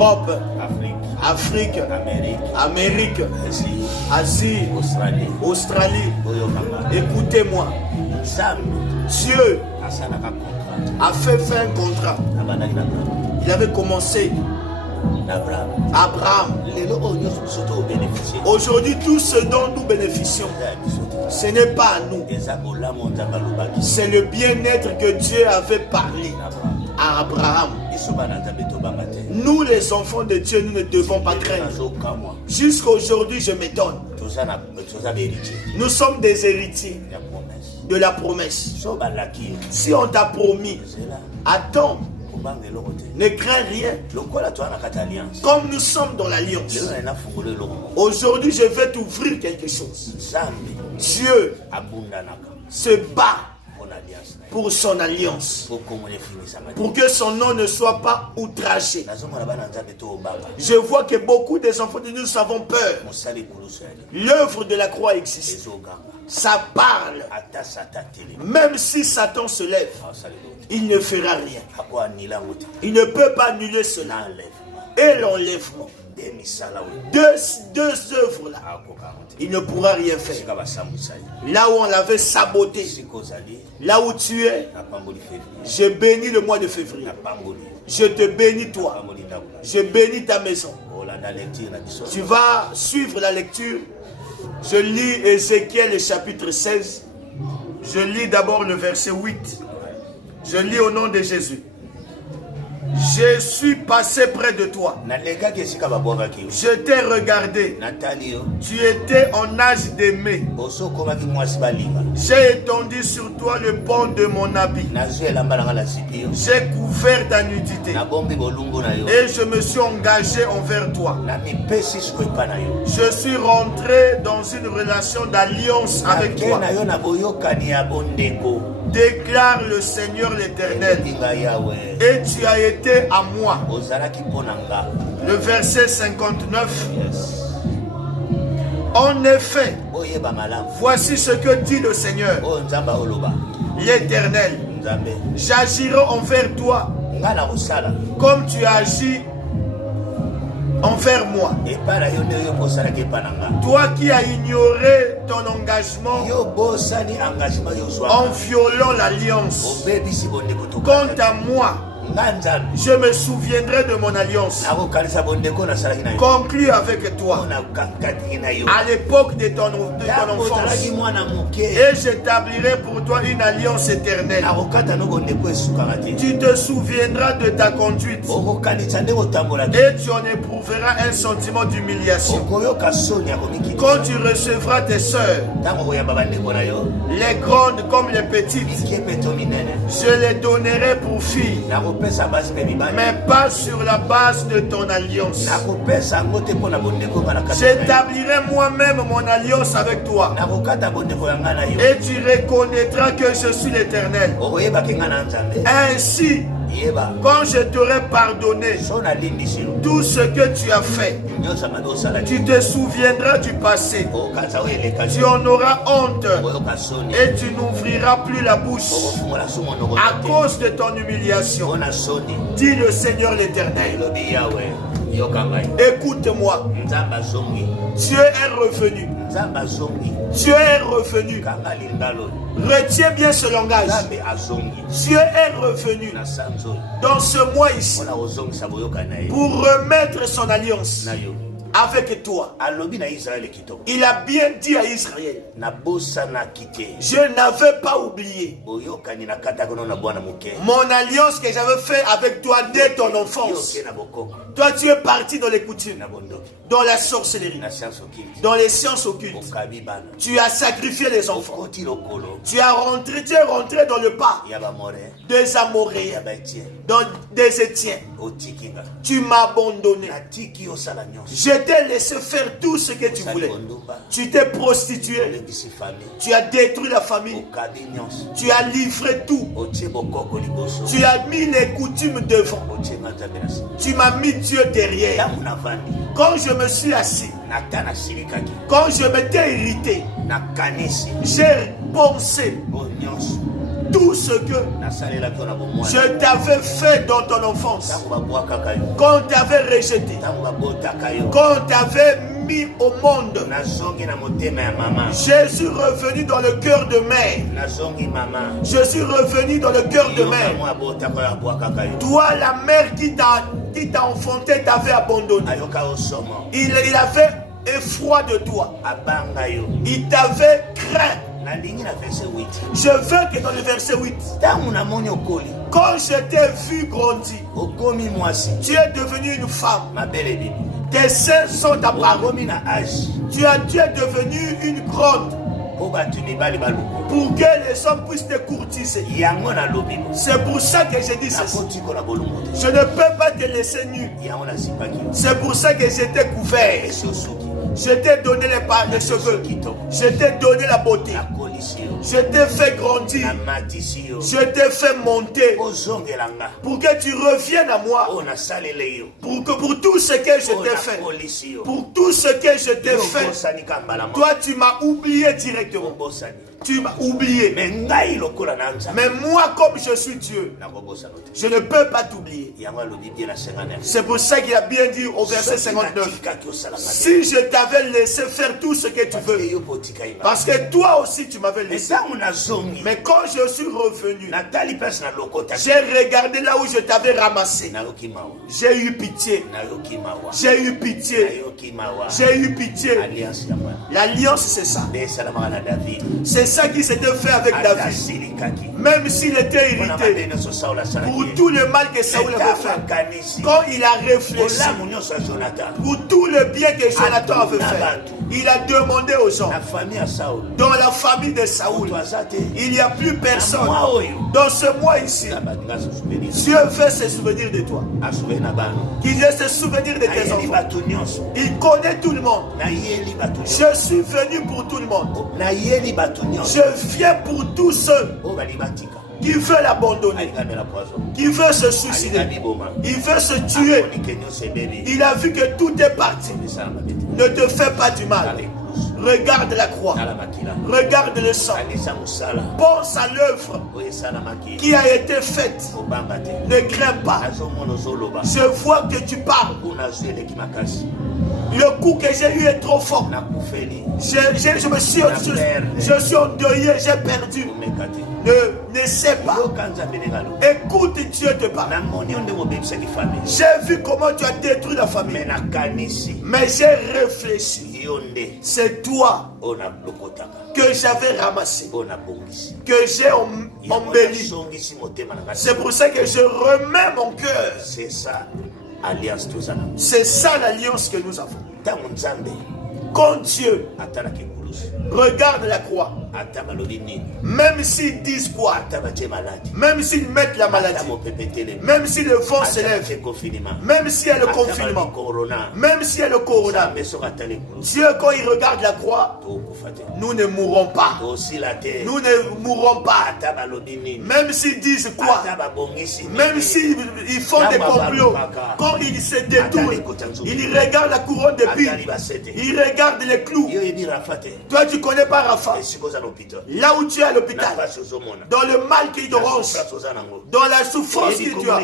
Europe, Afrique, Amérique, Asie, Australie. Écoutez-moi. Dieu a fait un contrat. Il avait commencé. Abraham. Aujourd'hui, tout ce dont nous bénéficions, ce n'est pas à nous. C'est le bien-être que Dieu avait parlé à Abraham. Nous, les enfants de Dieu, nous ne devons pas craindre. Jusqu'à aujourd'hui, je m'étonne. Nous sommes des héritiers de la promesse. Si on t'a promis, attends. Ne crains rien. Comme nous sommes dans l'alliance, aujourd'hui je vais t'ouvrir quelque chose. Dieu se bat pour son alliance, pour que son nom ne soit pas outragé. Je vois que beaucoup des enfants de nous avons peur. L'œuvre de la croix existe. Ça parle. Même si Satan se lève, il ne fera rien. Il ne peut pas annuler cela. Et l'enlèvement. Deux œuvres là, il ne pourra rien faire. Là où on l'avait saboté, là où tu es, je bénis le mois de février. Je te bénis toi. Je bénis ta maison. Tu vas suivre la lecture. Je lis Ézéchiel chapitre 16. Je lis d'abord le verset 8. Je lis au nom de Jésus. Je suis passé près de toi. Je t'ai regardé. Tu étais en âge d'aimer. J'ai étendu sur toi le pan de mon habit. J'ai couvert ta nudité. Et je me suis engagé envers toi. Je suis rentré dans une relation d'alliance avec toi. Déclare le Seigneur l'Éternel. Et tu as été à moi. Le verset 59. En effet, voici ce que dit le Seigneur l'Éternel. J'agirai envers toi comme tu agis envers moi. Toi qui as ignoré ton engagement en violant l'alliance. Quant à moi, je me souviendrai de mon alliance conclue avec toi à l'époque de ton enfance, et j'établirai pour toi une alliance éternelle. Tu te souviendras de ta conduite et tu en éprouveras un sentiment d'humiliation. Quand tu recevras tes sœurs, les grandes comme les petites, je les donnerai pour filles, mais pas sur la base de ton alliance. J'établirai moi-même mon alliance avec toi, et tu reconnaîtras que je suis l'Éternel. Ainsi, quand je t'aurai pardonné tout ce que tu as fait, tu te souviendras du passé. Tu en auras honte et tu n'ouvriras plus la bouche à cause de ton humiliation, dit le Seigneur l'Éternel. Écoute-moi. Dieu est revenu. Dieu est revenu. Retiens bien ce langage. Dieu est revenu dans ce mois ici pour remettre son alliance avec toi. Il a bien dit à Israël, je n'avais pas oublié mon alliance que j'avais fait avec toi dès ton enfance. Toi tu es parti dans les coutumes, dans la sorcellerie, dans les sciences occultes. Tu as sacrifié les enfants. Tu es rentré dans le pas des Amoréens, dans des Étiens. Tu m'as abandonné. Je t'ai laissé faire tout ce que tu voulais. Tu t'es prostitué. Tu as détruit la famille. Tu as livré tout. Tu as mis les coutumes devant. Tu m'as mis Dieu derrière. Quand je me suis assis, quand je m'étais irrité, j'ai pensé tout ce que je t'avais fait dans ton enfance, qu'on t'avait rejeté, qu'on t'avait mis au monde. Je suis revenu dans le cœur de mère. Je suis revenu dans le cœur de mère. Toi, la mère qui t'a enfanté, t'avait abandonné. Il avait effroi de toi. Il t'avait craint. Je veux que dans le verset 8, quand je t'ai vu grandir, tu es devenu une femme. Tes seins sont apparus. Tu es devenu une grande. Pour que les hommes puissent te courtiser. C'est pour ça que j'ai dit ceci. Je ne peux pas te laisser nu. C'est pour ça que je t'ai couvert. Je t'ai donné les cheveux. Je t'ai donné la beauté. Je t'ai fait grandir. Je t'ai fait monter. Pour que tu reviennes à moi. Pour tout ce que je t'ai fait. Pour tout ce que je t'ai fait. Toi, tu m'as oublié directement. Tu m'as oublié. Mais moi, comme je suis Dieu, je ne peux pas t'oublier. C'est pour ça qu'il a bien dit au verset 59. Si je t'avais laissé faire tout ce que tu veux, parce que toi aussi tu m'avais laissé. Mais quand je suis revenu, j'ai regardé là où je t'avais ramassé. J'ai eu pitié. J'ai eu pitié. J'ai eu pitié. L'alliance, c'est ça. C'est ça qui s'était fait avec David. Même s'il était irrité pour tout le mal que Saoul avait fait, quand il a réfléchi pour tout le bien que Jonathan avait fait, il a demandé aux gens, dans la famille de Saoul, il n'y a plus personne. Dans ce mois ici, Dieu veut se souvenir de toi. Qu'il veut se souvenir de tes enfants. Il connaît tout le monde. Je suis venu pour tout le monde. Je viens pour tous ceux qui veulent l'abandonner, qui veulent se suicider, il veut se tuer. Il a vu que tout est parti. Ne te fais pas du mal. Regarde la croix. Regarde le sang. Pense à l'œuvre qui a été faite. Ne crains pas. Je vois que tu parles. Le coup que j'ai eu est trop fort. Je suis endeuillé, j'ai perdu. Ne sais pas. Écoute, Dieu te parle. J'ai vu comment tu as détruit la famille. Mais j'ai réfléchi. C'est toi que j'avais ramassé, que j'ai embelli. C'est pour ça que je remets mon cœur. C'est ça l'alliance que nous avons. Quand Dieu regarde la croix, même s'ils disent quoi, même s'ils mettent la maladie, même si le vent s'élève, même s'il y a le confinement, même s'il y a le corona, Dieu, quand il regarde la croix, nous ne mourrons pas. Nous ne mourrons pas. Même s'ils disent quoi, même s'ils font des complots, quand ils se détournent, ils regardent la couronne d'épines, ils regardent les clous. Toi, tu connais pas Rapha. Là où tu es à l'hôpital, dans le mal qu'il te ronge, dans la souffrance qu'il tu as,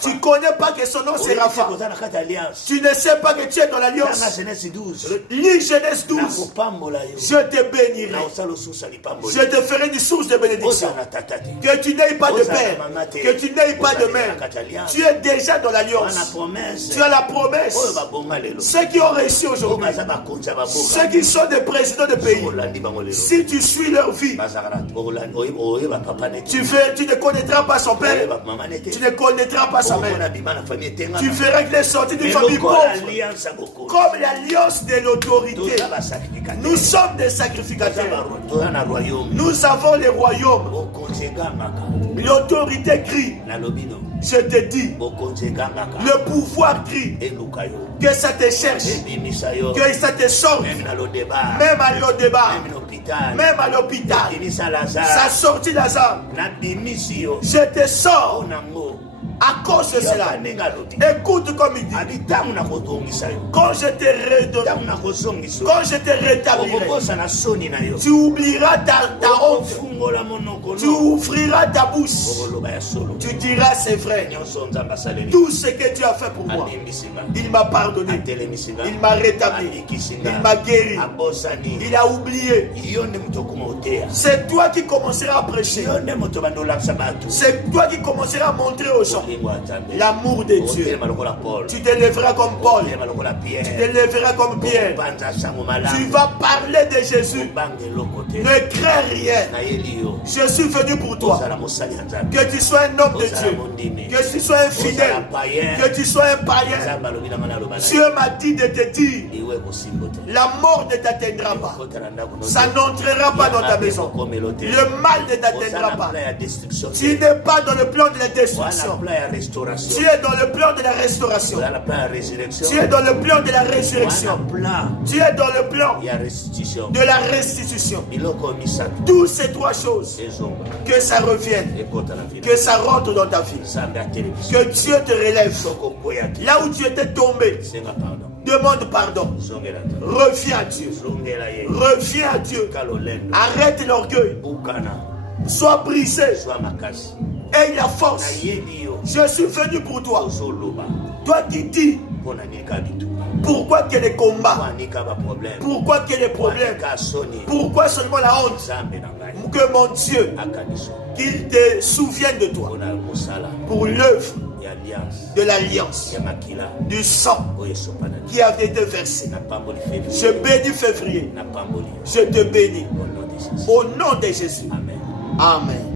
tu connais pas que son nom c'est Rapha. Tu ne sais pas que tu es dans l'alliance. Lis Genèse 12. Je te bénirai. Je te ferai une source de bénédiction. Que tu n'aies pas de père, que tu n'aies pas de mère. Tu es déjà dans l'alliance. Tu as la promesse. Ceux qui ont réussi aujourd'hui, ceux qui sont des présidents de pays, si tu suis leur vie, tu ne connaîtras pas son père, tu ne connaîtras pas sa mère. Tu verras qu'il est sorti d'une famille pauvre. Comme l'alliance de l'autorité, nous sommes des sacrificateurs. Nous avons les royaumes. L'autorité crie. Je te dis, le pouvoir crie. Que ça te cherche, que ça te sorte, même à l'Odébar, même à l'hôpital. Ça sortit Lazare. Je te sors à cause de cela. Écoute comme il dit. Quand je te redonnerai, quand je te rétablirai, tu oublieras ta honte. Tu ouvriras ta bouche. Tu diras c'est vrai. Tout ce que Dieu a fait pour moi. Il m'a pardonné. Il m'a rétabli. Il m'a guéri. Il a oublié. C'est toi qui commenceras à prêcher. C'est toi qui commenceras à montrer aux gens l'amour de Dieu. Tu te lèveras comme Paul. Tu te lèveras comme Pierre. Tu vas parler de Jésus. Ne crains rien. Je suis venu pour toi. Que tu sois un homme de Dieu. Que tu sois un fidèle. Que tu sois un païen. Dieu m'a dit de te dire, la mort ne t'atteindra pas. Ça n'entrera pas dans ta maison. Le mal ne t'atteindra pas. Tu n'es pas dans le plan de la destruction. Tu es dans le plan de la restauration. Tu es dans le plan de la résurrection. Tu es dans le plan de la restitution. Toutes ces trois choses, que ça revienne, que ça rentre dans ta vie, que Dieu te relève. Là où tu étais tombé, demande pardon. Reviens à Dieu. Reviens à Dieu. Arrête l'orgueil. Sois brisé. Aie la force. Je suis venu pour toi. Toi qui dis, pourquoi qu'il y a des combats? Pourquoi qu'il y a des problèmes? Pourquoi seulement la honte? Que mon Dieu, qu'il te souvienne de toi pour l'œuvre de l'alliance, du sang qui a été versé. Je bénis février. Je te bénis. Au nom de Jésus. Amen.